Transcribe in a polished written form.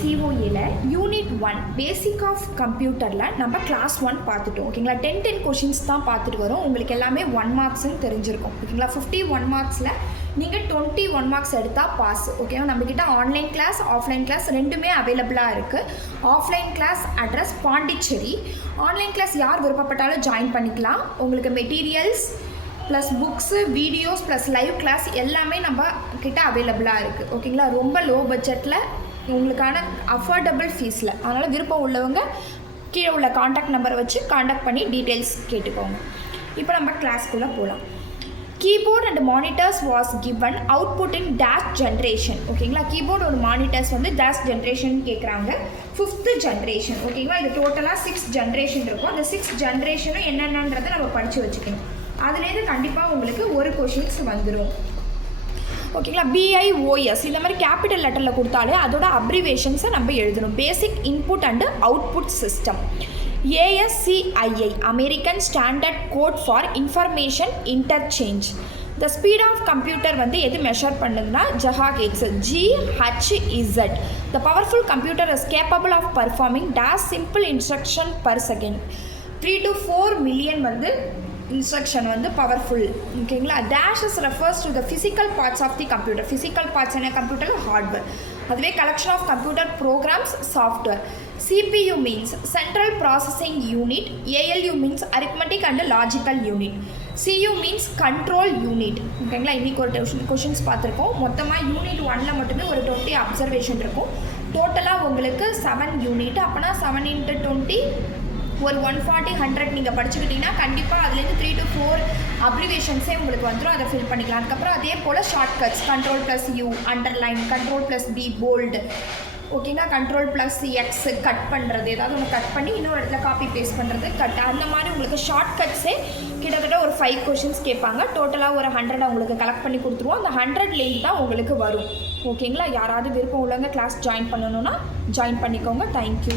COAல unit 1 basic of கம்ப்யூட்டரில் நம்ம class 1 பார்த்துட்டோம். ஓகேங்களா, 10 கொஷின்ஸ் தான் பார்த்துட்டு வரோம். உங்களுக்கு எல்லாமே 1 மார்க்ஸ்ன்னு தெரிஞ்சிருக்கும். ஓகேங்களா, 51 மார்க்ஸில் நீங்கள் 21 மார்க்ஸ் எடுத்தால் பாஸ். ஓகேவா, நம்மக்கிட்ட ஆன்லைன் கிளாஸ் ஆஃப்லைன் கிளாஸ் ரெண்டுமே அவைலபிளாக இருக்குது. Offline class address Pondicherry. Online class யார் விருப்பப்பட்டாலும் ஜாயின் பண்ணிக்கலாம். உங்களுக்கு materials plus books, videos plus live class எல்லாமே நம்ம கிட்ட அவைலபிளாக இருக்குது. ஓகேங்களா, ரொம்ப லோ பட்ஜெட்டில் உங்களுக்கான அஃபோர்டபுள் ஃபீஸில். அதனால் விருப்பம் உள்ளவங்க கீழே உள்ள காண்டாக்ட் நம்பரை வச்சு காண்டாக்ட் பண்ணி டீட்டெயில்ஸ் கேட்டுக்கோங்க. இப்போ நம்ம கிளாஸ்க்குள்ளே போகலாம். Keyboard and monitors was given output in dash generation. ஓகேங்களா, கீபோர்டோட மானிட்டர்ஸ் வந்து டேஷ் ஜென்ரேஷன் கேட்குறாங்க. 5th generation. ஓகேங்களா, இது டோட்டலாக 6 ஜென்ரேஷன் இருக்கும். அந்த 6 ஜென்ரேஷனும் என்னென்னன்றதை நம்ம படித்து வச்சுக்கணும். அதுலேருந்து கண்டிப்பாக உங்களுக்கு ஒரு கொஷின்ஸ் வந்துடும். ஓகேங்களா, BIOS இந்த மாதிரி கேபிட்டல் லெட்டரில் கொடுத்தாலே அதோட அப்ரிவேஷன்ஸை நம்ம எழுதணும். Basic input and output system. ASCII American standard code for information interchange. The speed of computer வந்து எது மெஷர் பண்ணுதுன்னா gigahertz, GHZ. The powerful computer is capable of performing dash simple instruction per second. 3 to 4 million வந்து instruction வந்து powerful. ஓகேங்களா, dashes refers to the physical parts of the computer. Physical parts என்ன கம்ப்யூட்டரில் hardware. அதுவே collection of computer programs software. CPU means central processing unit. ALU means arithmetic and logical unit. CU means control unit. ஓகேங்களா, இன்றைக்கி ஒரு questions பார்த்துருக்கோம். மொத்தமாக unit 1ல் மட்டுமே ஒரு 20 அப்சர்வேஷன் இருக்கும். டோட்டலாக உங்களுக்கு 7 யூனிட். அப்போனா 7 × 20 ஒரு 140, 100 நீங்கள் படிச்சுக்கிட்டிங்கன்னா கண்டிப்பாக அதுலேருந்து 3 to 4 அப்ரிவேஷன்ஸே உங்களுக்கு வந்துடும். அதை ஃபில் பண்ணிக்கலாம். அதுக்கப்புறம் அதே போல் shortcuts Ctrl+U underline, Ctrl+B bolt. ஓகேங்களா, Ctrl+X கட் பண்ணுறது, ஏதாவது ஒன்று கட் பண்ணி இன்னொரு இடத்துல காப்பி பேஸ்ட் பண்ணுறது, அந்த மாதிரி உங்களுக்கு ஷார்ட்கட்ஸே கிட்டத்தட்ட ஒரு 5 கொஷின்ஸ் கேட்பாங்க. டோட்டலாக ஒரு 100 உங்களுக்கு கலெக்ட் பண்ணி கொடுத்துருவோம். அந்த 100 தான் உங்களுக்கு வரும். ஓகேங்களா, யாராவது விருப்பம் உள்ளவங்க கிளாஸ் ஜாயின் பண்ணணுன்னா ஜாயின் பண்ணிக்கோங்க. தேங்க்யூ.